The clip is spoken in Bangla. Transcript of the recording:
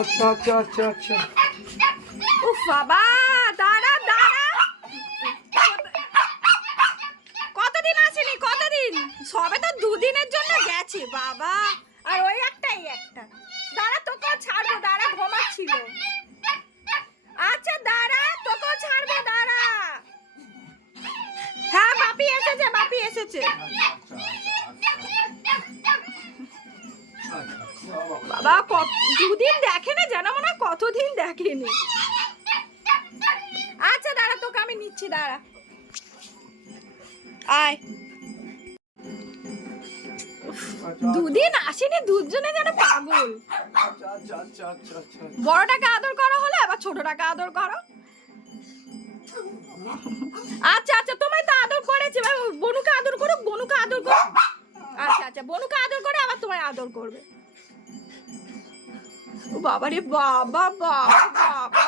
আচ্ছা আচ্ছা আচ্ছা আচ্ছা। উফ বাবা, দাঁড়া দাঁড়া, কতদিন আসেনি, কতদিন, সবে তো দুদিনের জন্য গেছে বাবা। আর ওই একটাই একটা, দাঁড়া তোকেও ছাড়বো, দাঁড়া ঘুমাচ্ছিল। আচ্ছা দাঁড়া, তোকেও ছাড়বো, দাঁড়া। হ্যাঁ বাপি এসেছে, বাপি এসেছে। বাবা দুদিন দেখে না, যেন মনে হয় কতদিন দেখেনি। আচ্ছা দাঁড়া, তোকে আমি নিচ্ছি, দাঁড়া আয়। দুদিন আসেনি, দুজনে যেন পাগল। বড়টাকে আদর করা হলে আবার ছোটটাকে আদর করো। আচ্ছা আচ্ছা, তোমায় তো আদর করেছে, বনুকে আদর করো, বনুকে আদর করো। আচ্ছা আচ্ছা, বনুকে আদর করে আবার তোমায় আদর করবে। ও বাবা রে বাবা, বাবা বাবা,